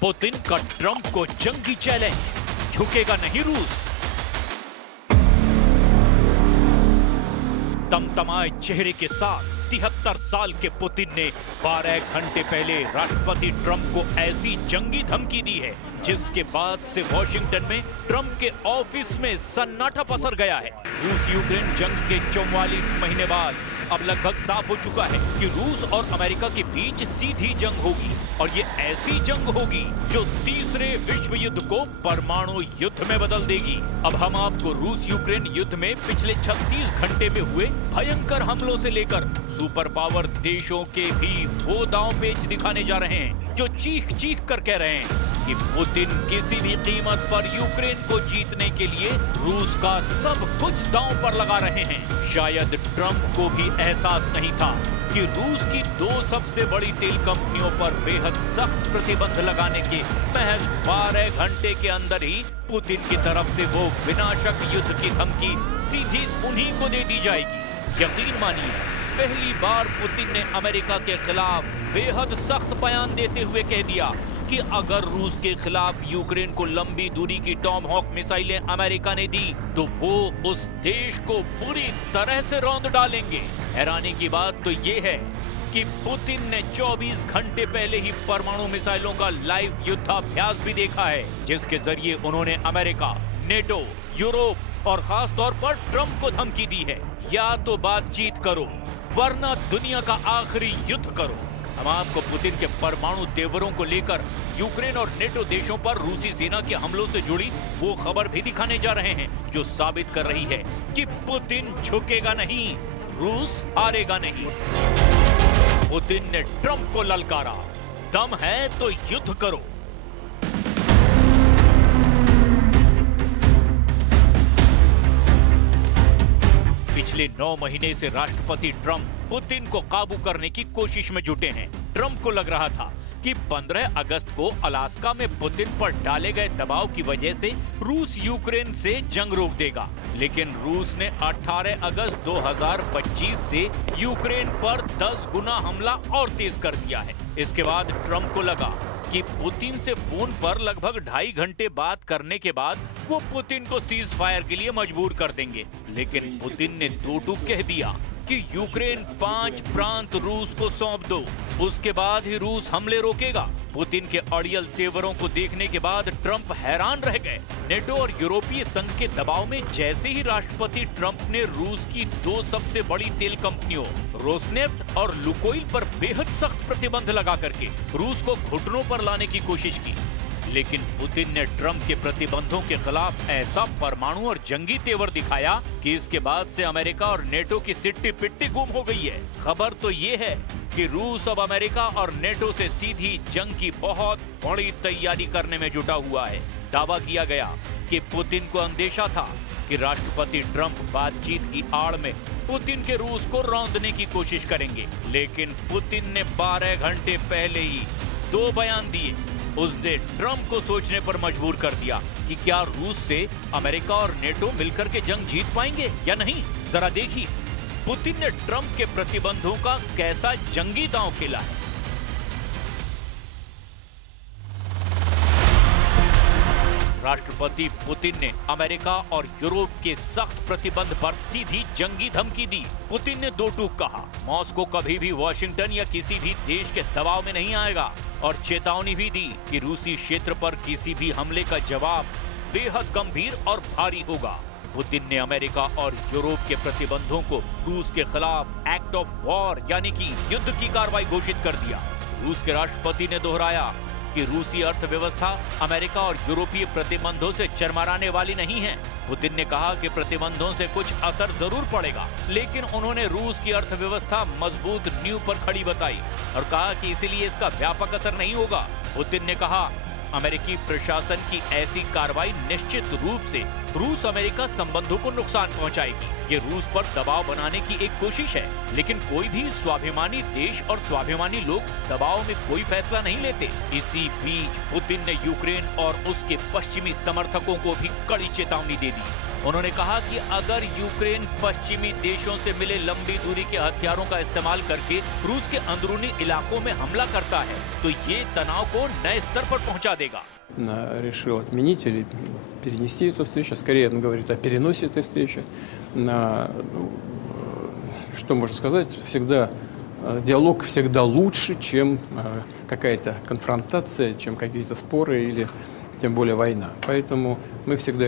Putin का Trump को जंगी challenge, झुकेगा नहीं रूस। तमतमाए चेहरे के साथ 73 साल के पुतिन ने 12 घंटे पहले राष्ट्रपति ट्रंप को ऐसी जंगी धमकी दी है जिसके बाद से वॉशिंगटन में ट्रंप के ऑफिस में सन्नाटा पसर गया है। रूस यूक्रेन जंग के 44 महीने बाद अब लगभग साफ हो चुका है कि रूस और अमेरिका के बीच सीधी जंग होगी और ये ऐसी जंग होगी जो तीसरे विश्व युद्ध को परमाणु युद्ध में बदल देगी। अब हम आपको रूस यूक्रेन युद्ध में पिछले 36 घंटे में हुए भयंकर हमलों से लेकर सुपर पावर देशों के भी वो दांव पेच दिखाने जा रहे हैं जो चीख चीख कर कह रहे हैं कि पुतिन किसी भी कीमत पर यूक्रेन को जीतने के लिए रूस का सब कुछ दांव पर लगा रहे हैं। शायद ट्रंप को भी एहसास नहीं था कि रूस की 2 सबसे बड़ी तेल कंपनियों पर बेहद सख्त प्रतिबंध लगाने के महज 12 घंटे के अंदर ही पुतिन की तरफ से वो विनाशक युद्ध की धमकी सीधी उन्हीं को दे दी जाएगी। यकीन मानिए, पहली बार पुतिन ने अमेरिका के खिलाफ बेहद सख्त बयान देते हुए कह दिया कि अगर रूस के खिलाफ यूक्रेन को लंबी दूरी की टॉमहॉक मिसाइलें अमेरिका ने दी तो वो उस देश को पूरी तरह से रौंद डालेंगे। हैरानी की बात तो ये है कि पुतिन ने 24 घंटे पहले ही परमाणु मिसाइलों का लाइव युद्धाभ्यास भी देखा है जिसके जरिए उन्होंने अमेरिका, नेटो, यूरोप और खास तौर पर ट्रंप को धमकी दी है, या तो बातचीत करो वरना दुनिया का आखिरी युद्ध करो। हम आपको पुतिन के परमाणु तेवरों को लेकर यूक्रेन और नेटो देशों पर रूसी सेना के हमलों से जुड़ी वो खबर भी दिखाने जा रहे हैं जो साबित कर रही है कि पुतिन झुकेगा नहीं, रूस हारेगा नहीं। पुतिन ने ट्रंप को ललकारा, दम है तो युद्ध करो। पिछले 9 महीने से राष्ट्रपति ट्रंप पुतिन को काबू करने की कोशिश में जुटे हैं। ट्रंप को लग रहा था कि 15 अगस्त को अलास्का में पुतिन पर डाले गए दबाव की वजह से रूस यूक्रेन से जंग रोक देगा, लेकिन रूस ने 18 अगस्त 2025 से यूक्रेन पर 10 गुना हमला और तेज कर दिया है। इसके बाद ट्रंप को लगा कि पुतिन से फोन पर लगभग 2.5 घंटे बात करने के बाद वो पुतिन को सीज फायर के लिए मजबूर कर देंगे, लेकिन पुतिन ने 2 टूक कह दिया कि यूक्रेन 5 प्रांत रूस को सौंप दो, उसके बाद ही रूस हमले रोकेगा। पुतिन के अड़ियल तेवरों को देखने के बाद ट्रंप हैरान रह गए। नेटो और यूरोपीय संघ के दबाव में जैसे ही राष्ट्रपति ट्रंप ने रूस की 2 सबसे बड़ी तेल कंपनियों रोसनेफ्ट और लुकोइल पर बेहद सख्त प्रतिबंध लगा करके रूस को घुटनों पर लाने की कोशिश की, लेकिन पुतिन ने ट्रंप के प्रतिबंधों के खिलाफ ऐसा परमाणु और जंगी तेवर दिखाया कि इसके बाद से अमेरिका और नेटो की सिट्टी पिट्टी गुम हो गई है। खबर तो ये है कि रूस अब अमेरिका और नेटो से सीधी जंग की बहुत बड़ी तैयारी करने में जुटा हुआ है। दावा किया गया कि पुतिन को अंदेशा था कि राष्ट्रपति ट्रंप बातचीत की आड़ में पुतिन के रूस को रौंदने की कोशिश करेंगे, लेकिन पुतिन ने 12 घंटे पहले ही 2 बयान दिए। उसने ट्रंप को सोचने पर मजबूर कर दिया कि क्या रूस से अमेरिका और नेटो मिलकर के जंग जीत पाएंगे या नहीं। जरा देखिए पुतिन ने ट्रंप के प्रतिबंधों का कैसा जंगी दांव खेला है। राष्ट्रपति पुतिन ने अमेरिका और यूरोप के सख्त प्रतिबंध पर सीधी जंगी धमकी दी। पुतिन ने 2 टूक कहा, मॉस्को कभी भी वॉशिंगटन या किसी भी देश के दबाव में नहीं आएगा, और चेतावनी भी दी कि रूसी क्षेत्र पर किसी भी हमले का जवाब बेहद गंभीर और भारी होगा। पुतिन ने अमेरिका और यूरोप के प्रतिबंधों को रूस के खिलाफ एक्ट ऑफ वॉर यानी कि युद्ध की कार्रवाई घोषित कर दिया। रूस के राष्ट्रपति ने दोहराया कि रूसी अर्थव्यवस्था अमेरिका और यूरोपीय प्रतिबंधों से चरमराने वाली नहीं है। पुतिन ने कहा कि प्रतिबंधों से कुछ असर जरूर पड़ेगा, लेकिन उन्होंने रूस की अर्थव्यवस्था मजबूत नींव पर खड़ी बताई और कहा कि इसीलिए इसका व्यापक असर नहीं होगा। पुतिन ने कहा, अमेरिकी प्रशासन की ऐसी कार्रवाई निश्चित रूप से रूस अमेरिका संबंधों को नुकसान पहुंचाएगी। ये रूस पर दबाव बनाने की एक कोशिश है, लेकिन कोई भी स्वाभिमानी देश और स्वाभिमानी लोग दबाव में कोई फैसला नहीं लेते। इसी बीच पुतिन ने यूक्रेन और उसके पश्चिमी समर्थकों को भी कड़ी चेतावनी दे दी। उन्होंने कहा कि अगर यूक्रेन पश्चिमी देशों से मिले लंबी दूरी के हथियारों का इस्तेमाल करके रूस के अंदरूनी इलाकों में हमला करता है तो ये तनाव को नए स्तर पर पहुंचा देगा। Решил отменить или перенести эту встречу. Скорее, он говорит о переносе этой встречи. Что можно сказать? Всегда диалог всегда лучше, чем какая-то конфронтация, чем какие-то споры или тем более война. Поэтому мы всегда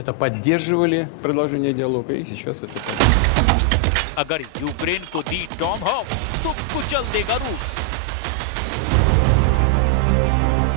это поддерживали, продолжение диалога, и сейчас это поддерживаем. अगर यूक्रेन को दी टॉमहॉक तो कुचल देगा रूस।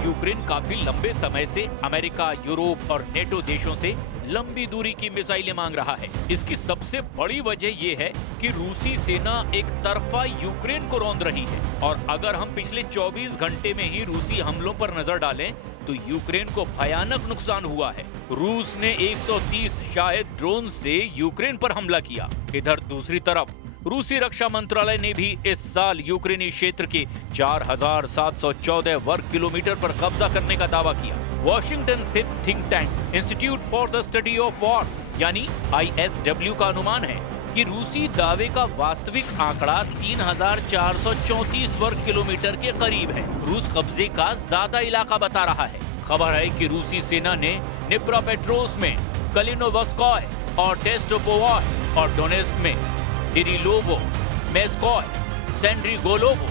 यूक्रेन काफी लंबे समय से अमेरिका, यूरोप और नेटो देशों से लंबी दूरी की मिसाइलें मांग रहा है। इसकी सबसे बड़ी वजह यह है कि रूसी सेना एक तरफा यूक्रेन को रौंद रही है और अगर हम पिछले 24 घंटे में ही रूसी हमलों पर नजर डालें तो यूक्रेन को भयानक नुकसान हुआ है। रूस ने 130 शायद ड्रोन से यूक्रेन पर हमला किया। इधर दूसरी तरफ रूसी रक्षा मंत्रालय ने भी इस साल यूक्रेनी क्षेत्र के 4,714 वर्ग किलोमीटर पर कब्जा करने का दावा किया। वॉशिंगटन स्थित think tank institute for the study of war यानी ISW का अनुमान है कि रूसी दावे का वास्तविक आंकड़ा 3,434 वर्ग किलोमीटर के करीब है। रूस कब्जे का ज्यादा इलाका बता रहा है। खबर है कि रूसी सेना ने निप्रोपेट्रोव्स्क में, कलिनोवस्कोय और टेस्टोपोवाय और डोनेस्क में डिरिलोवो, मेस्कोय, सेंड्रिगोलोवो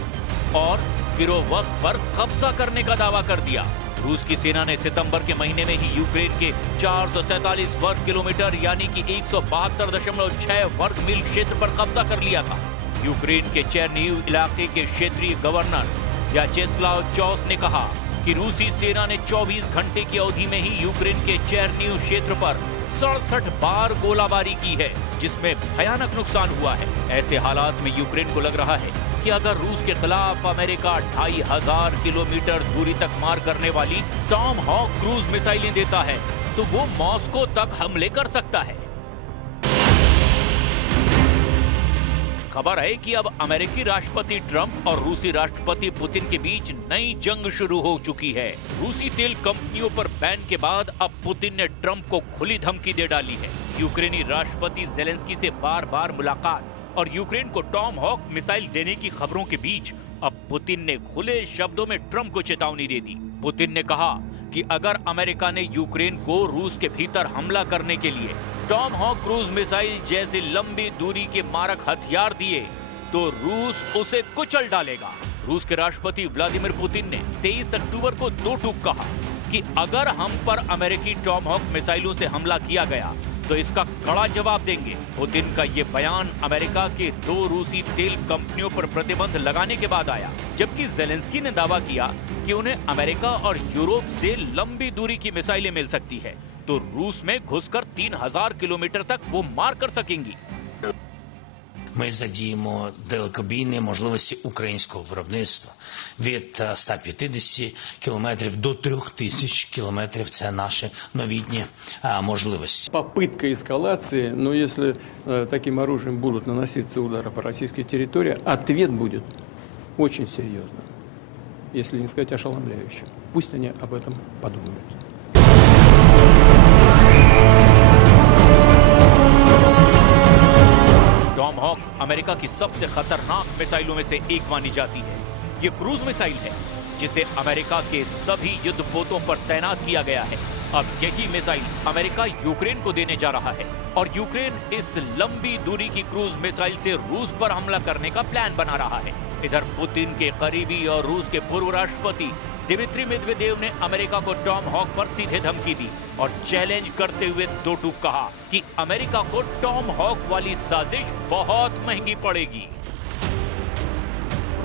और किरोवस्क पर कब्जा करने का दावा कर दिया। रूस की सेना ने सितंबर के महीने में ही यूक्रेन के 447 वर्ग किलोमीटर यानी कि 172.6 वर्ग मील क्षेत्र पर कब्जा कर लिया था। यूक्रेन के चेरनीव इलाके के क्षेत्रीय गवर्नर व्याचेस्लाव चौस ने कहा कि रूसी सेना ने 24 घंटे की अवधि में ही यूक्रेन के चेरनीव क्षेत्र पर 67 बार गोलाबारी की है, जिसमें भयानक नुकसान हुआ है। ऐसे हालात में यूक्रेन को लग रहा है कि अगर रूस के खिलाफ अमेरिका 2,500 किलोमीटर दूरी तक मार करने वाली टॉमहॉक क्रूज मिसाइलें देता है तो वो मॉस्को तक हमले कर सकता है। खबर है कि अब अमेरिकी राष्ट्रपति ट्रंप और रूसी राष्ट्रपति पुतिन के बीच नई जंग शुरू हो चुकी है। रूसी तेल कंपनियों पर बैन के बाद अब पुतिन ने ट्रंप को खुली धमकी दे डाली है। यूक्रेनी राष्ट्रपति जेलेंस्की से बार-बार मुलाकात और यूक्रेन को टॉमहॉक मिसाइल देने की खबरों के बीच अब पुतिन ने खुले शब्दों में ट्रंप को चेतावनी दे दी। पुतिन ने कहा कि अगर अमेरिका ने यूक्रेन को रूस के भीतर हमला करने के लिए टॉमहॉक क्रूज मिसाइल जैसे लंबी दूरी के मारक हथियार दिए तो रूस उसे कुचल डालेगा। रूस के राष्ट्रपति व्लादिमीर पुतिन ने 23 अक्टूबर को दो टूक कहा कि अगर हम पर अमेरिकी टॉमहॉक मिसाइलों से हमला किया गया तो इसका कड़ा जवाब देंगे। पुतिन का ये बयान अमेरिका के 2 रूसी तेल कंपनियों पर प्रतिबंध लगाने के बाद आया, जबकि जेलेंस्की ने दावा किया कि उन्हें अमेरिका और यूरोप से लंबी दूरी की मिसाइलें मिल सकती है तो रूस में घुसकर 3,000 किलोमीटर तक वो मार कर सकेंगी। Ми задіємо далекобійні можливості українського виробництва від 150 кілометрів до 3,000 кілометрів. Це наші новітні можливості. Попытка эскалации, но если таким оружием будут наноситься удары по российской территории, ответ будет очень серьезным, если не сказать ошеломляющим. Пусть они об этом подумают. टॉमहॉक अमेरिका की सबसे खतरनाक मिसाइलों में से एक मानी जाती है। ये क्रूज मिसाइल है जिसे अमेरिका के सभी युद्धपोतों पर तैनात किया गया है। अब यही मिसाइल अमेरिका यूक्रेन को देने जा रहा है और यूक्रेन इस लंबी दूरी की क्रूज मिसाइल से रूस पर हमला करने का प्लान बना रहा है। इधर पुतिन के करीबी और रूस के पूर्व राष्ट्रपति दिमित्री मेदवेदेव ने अमेरिका को टॉमहॉक पर सीधे धमकी दी और चैलेंज करते हुए दो टूक कहा कि अमेरिका को टॉमहॉक वाली साजिश बहुत महंगी पड़ेगी।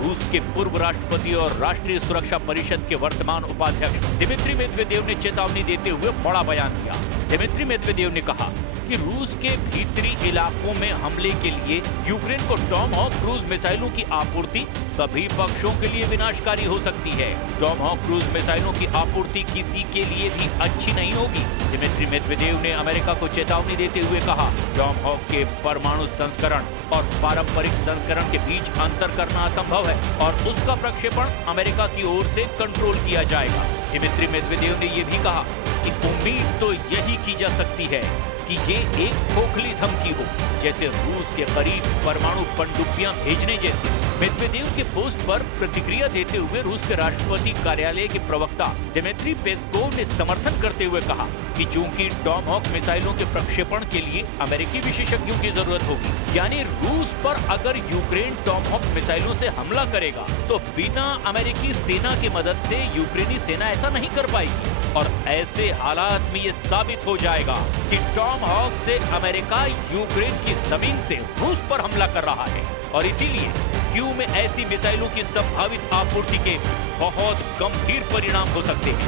रूस के पूर्व राष्ट्रपति और राष्ट्रीय सुरक्षा परिषद के वर्तमान उपाध्यक्ष दिमित्री मेदवेदेव ने चेतावनी देते हुए बड़ा बयान दिया। दिमित्री मेदवेदेव ने कहा कि रूस के भीतरी इलाकों में हमले के लिए यूक्रेन को टॉमहॉक क्रूज मिसाइलों की आपूर्ति सभी पक्षों के लिए विनाशकारी हो सकती है। टॉमहॉक क्रूज मिसाइलों की आपूर्ति किसी के लिए भी अच्छी नहीं होगी। दिमित्री मेदवेदेव ने अमेरिका को चेतावनी देते हुए कहा, टॉमहॉक के परमाणु संस्करण और पारंपरिक संस्करण के बीच अंतर करना असंभव है और उसका प्रक्षेपण अमेरिका की ओर से कंट्रोल किया जाएगा। दिमित्री मेदवेदेव ने यह भी कहा कि उम्मीद तो यही की जा सकती है कि ये एक खोखली धमकी हो, जैसे रूस के करीब परमाणु पनडुब्बियां भेजने जैसी। मेदवेदेव के पोस्ट पर प्रतिक्रिया देते हुए रूस के राष्ट्रपति कार्यालय के प्रवक्ता दिमित्री पेस्कोव ने समर्थन करते हुए कहा कि चूंकि टॉमहॉक मिसाइलों के प्रक्षेपण के लिए अमेरिकी विशेषज्ञों की जरूरत होगी, यानी रूस पर अगर यूक्रेन टॉमहॉक मिसाइलों से हमला करेगा तो बिना अमेरिकी सेना की मदद से यूक्रेनी सेना ऐसा नहीं कर पाएगी और ऐसे हालात में ये साबित हो जाएगा कि टॉमहॉक से अमेरिका यूक्रेन की जमीन से रूस पर हमला कर रहा है और इसीलिए कीव में ऐसी मिसाइलों की संभावित आपूर्ति के बहुत गंभीर परिणाम हो सकते हैं।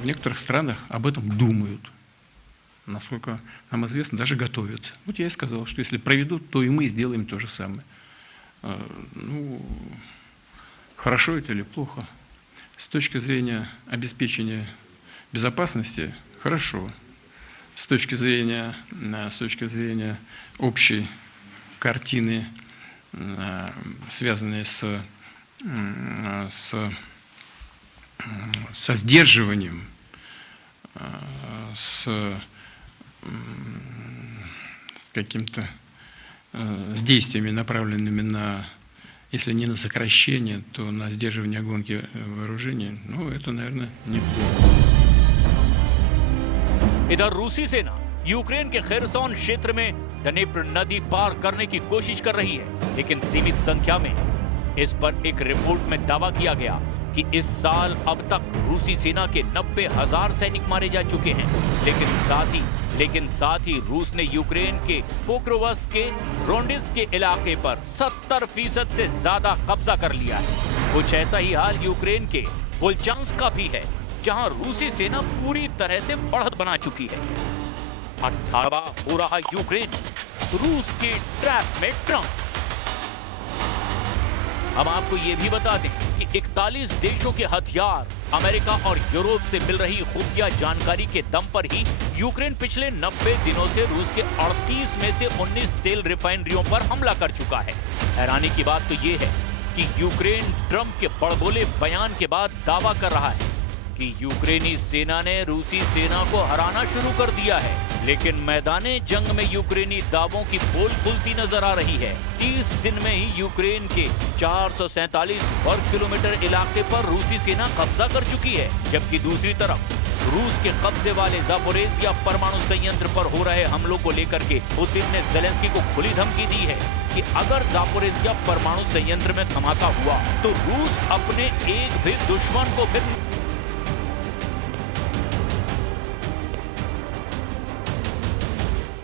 В некоторых странах об этом думают. Насколько нам известно, даже готовятся. Вот я и сказал, что если проведут, то и мы сделаем то же самое. Ну, хорошо это или плохо? С точки зрения обеспечения безопасности – хорошо. С точки зрения общей картины, связанной со сдерживанием, с каким-то с действиями, направленными на, если не на сокращение, то на сдерживание гонки вооружений, ну, это, наверное, неплохо. इधर रूसी सेना यूक्रेन के खेरसोन क्षेत्र में डनेप्र नदी पार करने की कोशिश कर रही है, लेकिन सीमित संख्या में। इस पर एक रिपोर्ट में दावा किया गया कि इस साल अब तक रूसी सेना के 90,000 सैनिक मारे जा चुके हैं, लेकिन साथ ही रूस ने यूक्रेन के पोक्रोवस्क के रोंडिस के इलाके पर 70% से ज्यादा कब्जा कर लिया है। कुछ ऐसा ही हाल यूक्रेन के वोल्चांस्क का भी है, जहां रूसी सेना पूरी तरह से बढ़त बना चुकी है। 18वां हो रहा यूक्रेन, रूस की ट्रैप में ट्रंप। हम आपको यह भी बता दें कि 41 देशों के हथियार अमेरिका और यूरोप से मिल रही खुफिया जानकारी के दम पर ही यूक्रेन पिछले 90 दिनों से रूस के 38 में से 19 तेल रिफाइनरियों पर हमला कर चुका है। हैरानी की बात तो ये है कि यूक्रेन ट्रंप के बड़बोले बयान के बाद दावा कर रहा है कि यूक्रेनी सेना ने रूसी सेना को हराना शुरू कर दिया है, लेकिन मैदाने जंग में यूक्रेनी दावों की पोल खुलती नजर आ रही है। 30 दिन में ही यूक्रेन के 447 वर्ग किलोमीटर इलाके पर रूसी सेना कब्जा कर चुकी है, जबकि दूसरी तरफ रूस के कब्जे वाले ज़ापोरिज़िया परमाणु संयंत्र पर हो रहे हमलों को लेकर के पुतिन ने ज़ेलेंस्की को खुली धमकी दी है कि अगर ज़ापोरिज़िया परमाणु संयंत्र में धमाका हुआ तो रूस अपने एक भी दुश्मन को फिर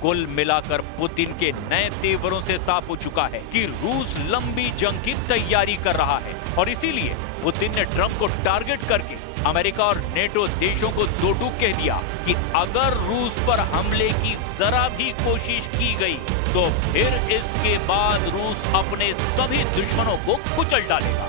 कुल मिलाकर पुतिन के नए तेवरों से साफ हो चुका है कि रूस लंबी जंग की तैयारी कर रहा है और इसीलिए पुतिन ने ट्रंप को टारगेट करके अमेरिका और नेटो देशों को दो टूक कह दिया कि अगर रूस पर हमले की जरा भी कोशिश की गई तो फिर इसके बाद रूस अपने सभी दुश्मनों को कुचल डालेगा।